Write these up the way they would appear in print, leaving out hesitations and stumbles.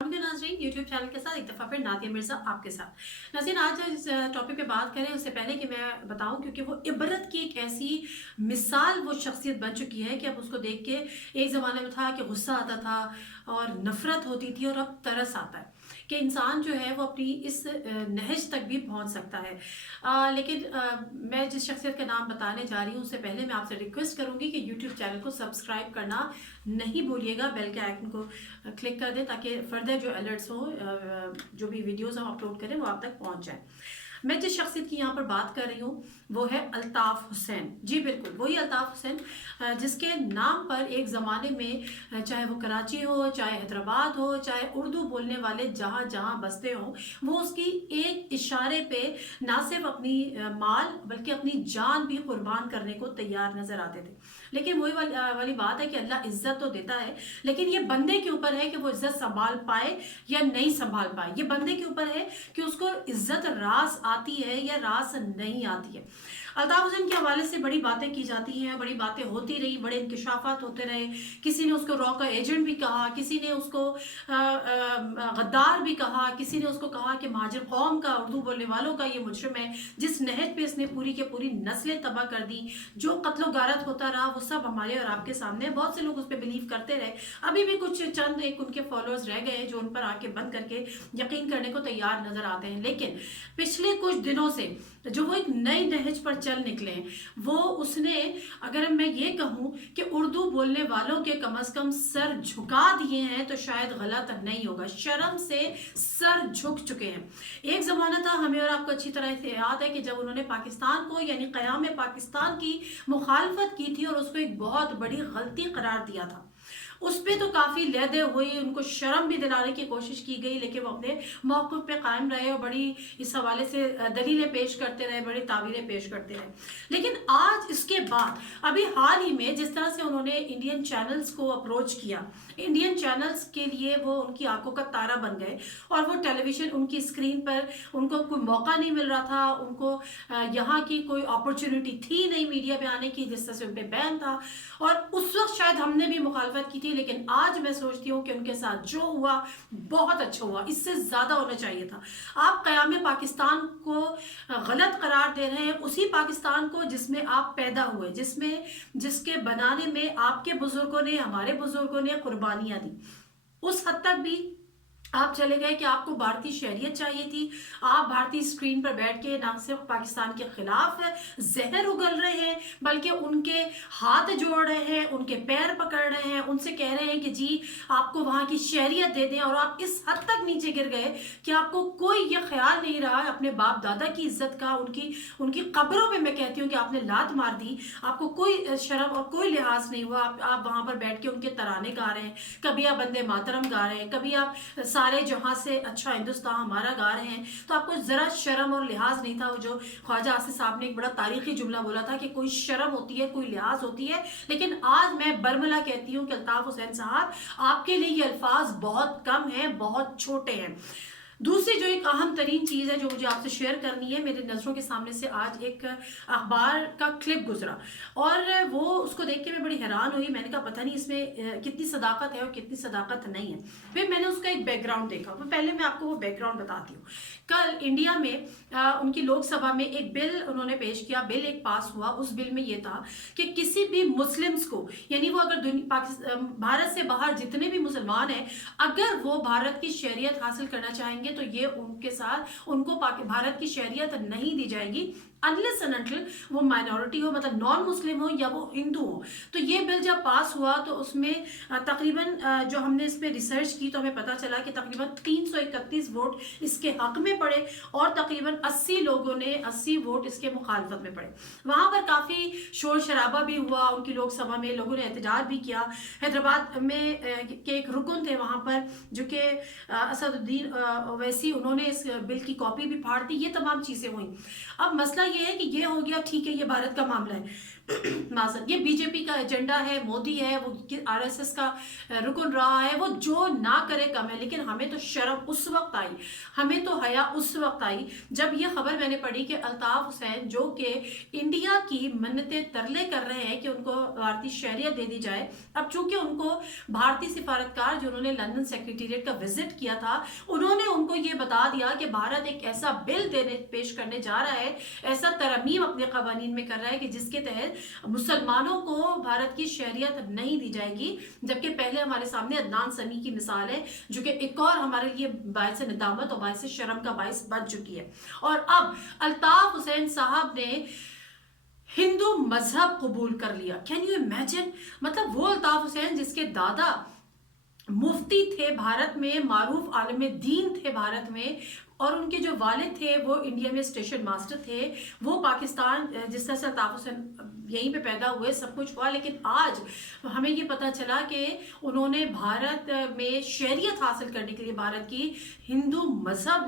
नाज़रीन YouTube channel के साथ एक दफ़ा फिर नादिया मिर्ज़ा आपके साथ। नाज़रीन आज इस टॉपिक पे बात करें उससे पहले कि मैं बताऊं, क्योंकि वो इबरत की एक ऐसी मिसाल वो शख्सियत बन चुकी है कि अब उसको देख के एक ज़माने में था कि गुस्सा आता था और नफ़रत होती थी, और अब तरस आता है कि इंसान जो है वो अपनी इस नहज तक भी पहुंच सकता है। लेकिन मैं जिस शख्सियत का नाम बताने जा रही हूँ उससे पहले मैं आपसे रिक्वेस्ट करूँगी कि यूट्यूब चैनल को सब्सक्राइब करना नहीं भूलिएगा, बेल के आइकन को क्लिक कर दें ताकि फर्दर जो अलर्ट्स हो, जो भी वीडियोस हम अपलोड करें वो आप तक पहुंच जाए। मैं जिस शख्सियत की यहाँ पर बात कर रही हूँ वो है अल्ताफ़ हुसैन। जी बिल्कुल वही अल्ताफ़ हुसैन, जिसके नाम पर एक ज़माने में चाहे वो कराची हो, चाहे हैदराबाद हो, चाहे उर्दू बोलने वाले जहाँ जहाँ बसते हों, वो उसकी एक इशारे पे ना सिर्फ अपनी माल बल्कि अपनी जान भी कुर्बान करने को तैयार नज़र आते थे। लेकिन वही वाली बात है कि अल्लाह इज्जत तो देता है, लेकिन ये बंदे के ऊपर है कि वो इज्जत संभाल पाए या नहीं संभाल पाए। ये बंदे के ऊपर है कि उसको इज्जत रास आती है या रास नहीं आती है। अल्ताफ़ हुसैन के हवाले से बड़ी बातें की जाती हैं, बड़ी बातें होती रही, बड़े इंकशाफात होते रहे। किसी ने उसको रॉ का एजेंट भी कहा, किसी ने उसको गद्दार भी कहा, किसी ने उसको कहा कि महाजिर कौम का, उर्दू बोलने वालों का ये मुजरिम है जिस नहज पे इसने पूरी के पूरी नस्लें तबाह कर दी। जो कत्लो गारत होता रहा वो सब हमारे और आपके सामने। बहुत से लोग उस पर बिलीव करते रहे, अभी भी कुछ चंद एक उनके फॉलोअर्स रह गए जो उन पर आके बंद करके यकीन करने को तैयार नजर आते हैं। लेकिन पिछले कुछ दिनों से जो वो एक नई नहज पर चल निकले हैं, वो उसने, अगर मैं ये कहूँ कि उर्दू बोलने वालों के कम से कम सर झुका दिए हैं तो शायद गलत नहीं होगा। शर्म से सर झुक चुके हैं। एक ज़माना था, हमें और आपको अच्छी तरह से याद है, कि जब उन्होंने पाकिस्तान को यानी क़याम पाकिस्तान की मुखालफत की थी और उसको एक बहुत बड़ी गलती करार दिया था। उस पर तो काफ़ी लहदे हुई, उनको शर्म भी दिलाने की कोशिश की गई, लेकिन वो अपने मौक़िफ़ पे कायम रहे और बड़ी इस हवाले से दलीलें पेश करते रहे, बड़ी तावीरें पेश करते रहे। लेकिन आज इसके बाद अभी हाल ही में जिस तरह से उन्होंने इंडियन चैनल्स को अप्रोच किया, इंडियन चैनल्स के लिए वो उनकी आंखों का तारा बन गए, और वो टेलीविज़न उनकी स्क्रीन पर उनको कोई मौका नहीं मिल रहा था, उनको यहाँ की कोई अपॉर्चुनिटी थी नहीं मीडिया पे आने की, जिस तरह से उन पर बैन था। और उस वक्त शायद हमने भी मुखालफत की थी, लेकिन आज मैं सोचती हूँ कि उनके साथ जो हुआ बहुत अच्छा हुआ, इससे ज़्यादा होना चाहिए था। आप क़याम पाकिस्तान को गलत करार दे रहे हैं, उसी पाकिस्तान को जिसमें आप पैदा हुए, जिसके बनाने में आपके बुजुर्गों ने, हमारे बुजुर्गों ने कुर्बानियाँ दी। उस हद तक भी आप चले गए कि आपको भारतीय शहरियत चाहिए थी। आप भारतीय स्क्रीन पर बैठ के ना सिर्फ पाकिस्तान के खिलाफ जहर उगल रहे हैं, बल्कि उनके हाथ जोड़ रहे हैं, उनके पैर पकड़ रहे हैं, उनसे कह रहे हैं कि जी आपको वहाँ की शहरियत दे दें। और आप इस हद तक नीचे गिर गए कि आपको कोई ये ख्याल नहीं रहा अपने बाप दादा की इज्जत का। उनकी कब्रों में मैं कहती हूँ कि आपने लात मार दी, आपको कोई शर्म और कोई लिहाज नहीं हुआ। आप वहाँ पर बैठ के उनके तराने गा रहे हैं, कभी आप वंदे मातरम गा रहे हैं, कभी आप सारे जहां से अच्छा हिंदुस्तान हमारा गा रहे हैं, तो आपको जरा शर्म और लिहाज नहीं था। वो जो ख्वाजा आसिफ साहब ने एक बड़ा तारीखी जुमला बोला था कि कोई शर्म होती है, कोई लिहाज होती है। लेकिन आज मैं बरमला कहती हूँ कि अल्ताफ़ हुसैन साहब, आपके लिए ये अल्फाज बहुत कम हैं, बहुत छोटे हैं। दूसरी जो एक अहम तरीन चीज़ है जो मुझे आपसे शेयर करनी है, मेरे नज़रों के सामने से आज एक अखबार का क्लिप गुजरा और वो उसको देख के मैं बड़ी हैरान हुई। मैंने कहा पता नहीं इसमें कितनी सदाकत है और कितनी सदाकत नहीं है। फिर मैंने उसका एक बैकग्राउंड देखा। तो पहले मैं आपको वो बैकग्राउंड बताती हूँ। कल इंडिया में उनकी लोकसभा में एक बिल उन्होंने पेश किया, बिल एक पास हुआ। उस बिल में ये था कि किसी भी मुस्लिम्स को, यानी वो अगर भारत से बाहर जितने भी मुसलमान हैं, अगर वो भारत की शहरियत हासिल करना चाहेंगे तो ये उनके साथ उनको भारत की शहरियत नहीं दी जाएगी अनलेस एंड अनटिल वो माइनॉरिटी हो, मतलब नॉन मुस्लिम हो या वो हिंदू हो। तो ये बिल जब पास हुआ तो उसमें तकरीबन जो हमने इस पर रिसर्च की तो हमें पता चला कि तकरीबन 331 वोट इसके हक में पड़े और तकरीबन 80 लोगों ने 80 वोट इसके मुखालफत में पड़े। वहाँ पर काफ़ी शोर शराबा भी हुआ, उनकी लोकसभा में लोगों ने एहतजाज भी किया। हैदराबाद में के एक रुकन थे वहाँ पर जो कि असदुद्दीन ओवैसी, उन्होंने इस बिल की कॉपी भी फाड़ दी। ये तमाम चीज़ें हुई। अब मसला ये है कि ये हो गया, ठीक है, ये भारत का मामला है। माजर ये बीजेपी का एजेंडा है, मोदी है, वो आरएसएस का रुकन रहा है, वो जो ना करे कम है। लेकिन हमें तो शर्म उस वक्त आई, हमें तो हया उस वक्त आई जब ये खबर मैंने पढ़ी कि अल्ताफ हुसैन जो कि इंडिया की मन्नतें तरले कर रहे हैं कि उनको भारतीय शहरियत दे दी जाए, अब चूंकि उनको भारतीय सिफारतकार जो उन्होंने लंदन सेक्रेटेरिएट का विजिट किया था, उन्होंने उनको ये बता दिया कि भारत एक ऐसा बिल पेश करने जा रहा है, ऐसा तरमीम अपने कवानीन में कर रहा है कि जिसके तहत मुसलमानों को भारत की शहरियत नहीं दी जाएगी। जबकि पहले हमारे सामने अदनान समी की मिसाल है जो कि एक और हमारे लिए बायस निदामत और बायस शर्म का बायस बन चुकी है। और अब अल्ताफ हुसैन साहब ने हिंदू मजहब कबूल कर लिया। Can you imagine? मतलब वो अल्ताफ हुसैन जिसके दादा मुफ्ती थे भारत में, मारूफ आलम दीन थे भारत में, और उनके जो वालिद थे वो इंडिया में स्टेशन मास्टर थे, वो पाकिस्तान जिस तरह से अल्ताफ हुसैन यहीं पे पैदा हुए, सब कुछ हुआ, लेकिन आज हमें ये पता चला कि उन्होंने भारत में शहरियत हासिल करने के लिए भारत की हिंदू मजहब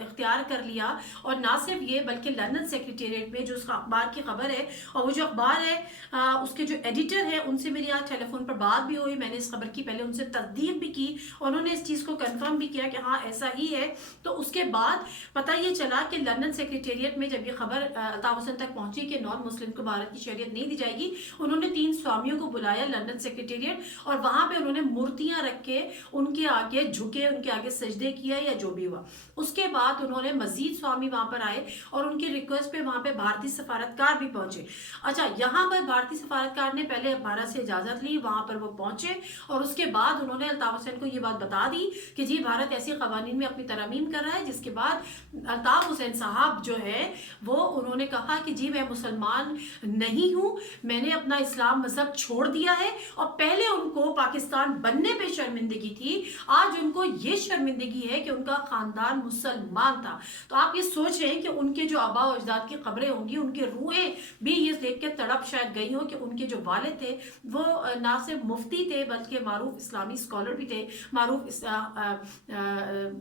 इख्तियार कर लिया। और ना सिर्फ ये बल्कि लंदन सेक्रेटेरिएट में जो उसका अखबार की खबर है, और वो जो अखबार है उसके जो एडिटर है उनसे मेरी आज टेलीफोन पर बात भी हुई, मैंने इस खबर की पहले उनसे तस्दीक भी की, उन्होंने इस चीज़ को कन्फर्म भी किया कि हाँ ऐसा ही है। तो उसके बाद पता ये चला कि लंदन सेक्रेटेरिएट में जब ये खबर अल्ताफ हुसैन तक पहुंची कि नॉन मुस्लिम को भारत की शहरियत नहीं दी जाएगी, उन्होंने 3 स्वामियों को बुलाया लंदन सेक्रेटेरिएट, और वहां पे उन्होंने मूर्तियां रख के उनके आगे झुके, उनके आगे सजदे किया या जो भी हुआ। उसके बाद उन्होंने मजीद स्वामी वहां पर आए और उनकी रिक्वेस्ट पे वहां पे भारतीय सफारतकार भी पहुंचे। अच्छा, यहाँ पर भारतीय सफारतकार ने पहले भारत से इजाजत ली, वहां पर वो पहुंचे और उसके बाद उन्होंने अल्ताफ हुसैन को ये बात बता दी कि जी भारत ऐसी कवानीन में अपनी तरमीम कर रहा है। जिसके बाद अल्ताफ हुसैन साहब जो है वो उन्होंने कहा कि जी मैं मुसलमान नहीं हूं, मैंने अपना इस्लाम मजहब छोड़ दिया है, और पहले उनको पाकिस्तान बनने पे शर्मिंदगी थी, आज उनको ये शर्मिंदगी है कि उनका खानदान मुसलमान था। तो आप ये सोच रहे हैं कि उनके जो आबा और अजदाद की कब्रें होंगी, उनकी रूहें भी ये देख के तड़प शायद गई हो कि उनके जो वालिद थे वो ना सिर्फ मुफ्ती थे बल्कि मारूफ इस्लामी स्कॉलर भी थे, मारूफ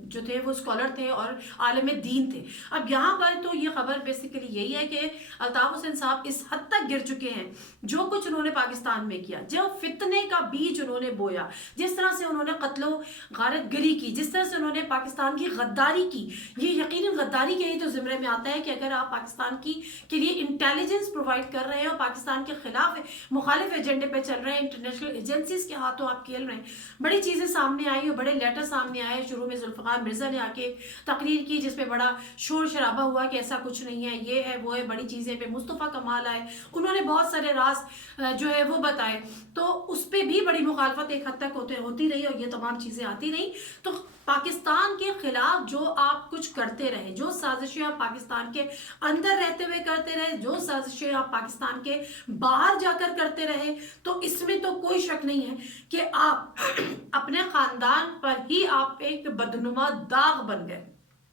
जो थे वो स्कॉलर थे और आलम दीन थे। अब यहाँ पर तो ये खबर बेसिकली यही है कि अल्ताफ हुसैन साहब इस हद तक गिर चुके हैं, जो कुछ उन्होंने पाकिस्तान में किया, जो फितने का बीज उन्होंने बोया, जिस तरह से उन्होंने कत्लो गारतगरी की, जिस तरह से उन्होंने पाकिस्तान की गद्दारी की, ये यकीनन गद्दारी के ही तो जिम्मे में आता है कि अगर आप पाकिस्तान की के लिए इंटेलिजेंस प्रोवाइड कर रहे हैं और पाकिस्तान के खिलाफ मुखालिफ एजेंडे पे चल रहे हैं, इंटरनेशनल एजेंसीज के हाथों आप खेल रहे हैं। बड़ी चीज़ें सामने आई और बड़े लेटर सामने आए। शुरू में जुल्फ़िकार मिर्ज़ा ने आके तकरीर की जिसपे बड़ा शोर शराबा हुआ कि ऐसा कुछ नहीं है, ये है वो है, बड़ी चीज़ें पे मुस्तफ़ा कमाल आए, उन्होंने बहुत सारे राज जो है वो बताए, तो उस पर भी बड़ी मुखालफत एक हद तक होती रही और ये तमाम चीज़ें आती रही। तो पाकिस्तान के खिलाफ जो आप कुछ करते रहे, जो साजिशें आप पाकिस्तान के अंदर रहते हुए करते रहे, जो साजिशें आप पाकिस्तान के बाहर जाकर करते रहे, तो इसमें तो कोई शक नहीं है कि आप अपने खानदान पर ही आप एक बदनुमा दाग बन गए।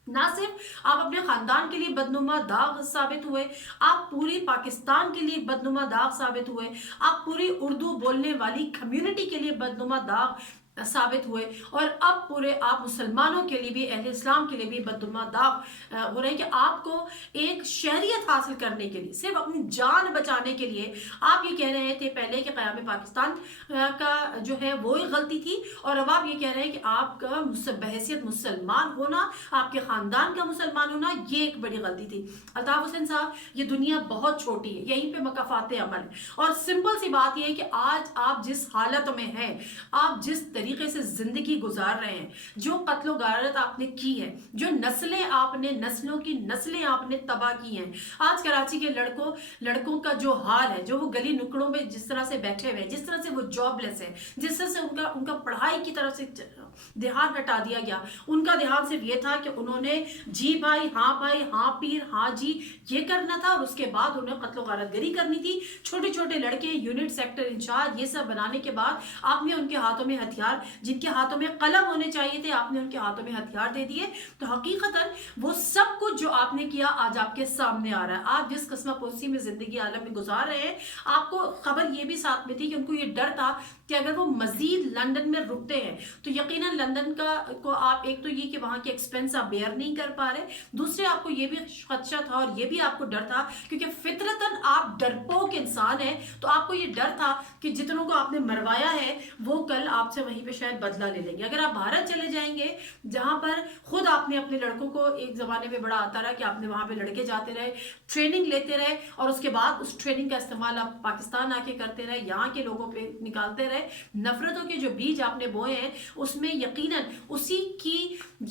ना सिर्फ आप अपने खानदान के लिए बदनुमा दाग साबित हुए, आप पूरी पाकिस्तान के लिए बदनुमा दाग साबित हुए, आप पूरी उर्दू बोलने वाली कम्युनिटी के लिए बदनुमा दाग साबित हुए, और अब पूरे आप मुसलमानों के लिए भी, अहले इस्लाम के लिए भी बदनुमा दाग हो रहे हैं कि आपको एक शहरियत हासिल करने के लिए, सिर्फ अपनी जान बचाने के लिए आप ये कह रहे थे पहले कि क़याम पाकिस्तान का जो है वो ही गलती थी, और अब आप ये कह रहे हैं कि आपका बहैसियत मुसलमान होना, आपके ख़ानदान का मुसलमान होना, ये एक बड़ी गलती थी। अल्ताफ हुसैन साहब, ये दुनिया बहुत छोटी है, यहीं पर मकाफात अमल है, और सिंपल सी बात यह है कि आज आप जिस हालत में हैं, आप जिस तरीके से जिंदगी गुजार रहे हैं, जो कत्लो गारत आपने की है, जो नस्लों की नस्लें आपने तबाह की हैं, आज कराची के लड़कों का जो हाल है, जो वो गली नुकड़ों में जिस तरह से बैठे हुए हैं, जिस तरह से वो जॉबलेस है, जिस तरह से उनका पढ़ाई की तरफ से ध्यान हटा दिया गया, उनका ध्यान सिर्फ ये था कि उन्होंने जी भाई, हाँ पीर, हाँ जी ये करना था, और उसके बाद उन्हें कत्लो गारतगरी करनी थी। छोटे छोटे लड़के यूनिट सेक्टर इंचार्ज ये सब बनाने के बाद आपने उनके हाथों में हथियार, जिनके हाथों में कलम होने चाहिए थे, आपने उनके हाथों में हथियार दे दिए। तो हकीकतन वो सब कुछ जो आपने किया आज आपके सामने आ रहा है। आप जिस कस्मा पोसी में जिंदगी आलम में गुजार रहे हैं, आपको खबर ये भी साथ में थी कि उनको ये डर था کہ اگر وہ مزید لندن میں رکتے ہیں تو یقیناً لندن کو آپ ایک تو یہ کہ وہاں کے ایکسپینس آپ بیئر نہیں کر پا رہے، دوسرے آپ کو یہ بھی خدشہ تھا اور یہ بھی آپ کو ڈر تھا کیونکہ فطرتاً آپ ڈرپوک انسان ہیں، تو آپ کو یہ ڈر تھا کہ جتنوں کو آپ نے مروایا ہے وہ کل آپ سے وہیں پہ شاید بدلہ لے لیں گے۔ اگر آپ بھارت چلے جائیں گے جہاں پر خود آپ نے اپنے لڑکوں کو، ایک زمانے میں بڑا آتا رہا کہ آپ نے وہاں پہ لڑکے جاتے رہے، ٹریننگ لیتے رہے اور اس کے بعد اس ٹریننگ کا استعمال آپ پاکستان آ کے کرتے رہے، یہاں کے لوگوں پہ نکالتے رہے، نفرتوں کے جو بیج آپ نے بوئے ہیں اس میں یقیناً اسی کی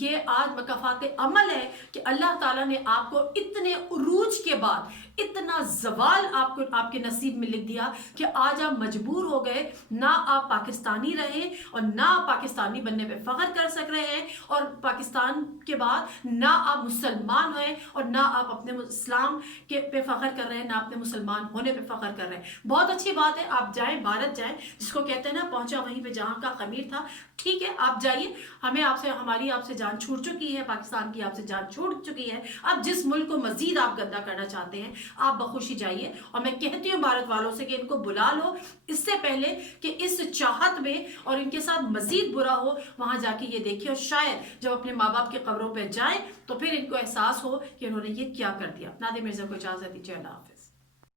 یہ آج مکافات عمل ہے کہ اللہ تعالیٰ نے آپ کو اتنے عروج کے بعد اتنا زوال آپ کے نصیب میں لکھ دیا کہ آج آپ مجبور ہو گئے، نہ آپ پاکستانی رہے اور نہ آپ پاکستانی بننے پہ فخر کر سک رہے ہیں، اور پاکستان کے بعد نہ آپ مسلمان ہوئے اور نہ آپ اپنے اسلام کے پہ فخر کر رہے ہیں، نہ اپنے مسلمان ہونے پہ فخر کر رہے ہیں۔ بہت اچھی بات ہے، آپ جائیں، بھارت جائیں، جس کو کہتے ہیں نا پہنچا وہیں پہ جہاں کا خمیر تھا، ٹھیک ہے آپ جائیے، ہماری آپ سے جان چھوٹ چکی ہے، پاکستان کی آپ سے جان چھوٹ چکی ہے، اب جس ملک کو مزید آپ گندہ کرنا چاہتے ہیں آپ بخوشی جائیے، اور میں کہتی ہوں بھارت والوں سے کہ ان کو بلا لو اس سے پہلے کہ اس چاہت میں اور ان کے ساتھ مزید برا ہو، وہاں جا کے یہ دیکھیں اور شاید جب اپنے ماں باپ کے قبروں پہ جائیں تو پھر ان کو احساس ہو کہ انہوں نے یہ کیا کر دیا۔ نادر مرزا کو اجازت دیجیے، اللہ حافظ۔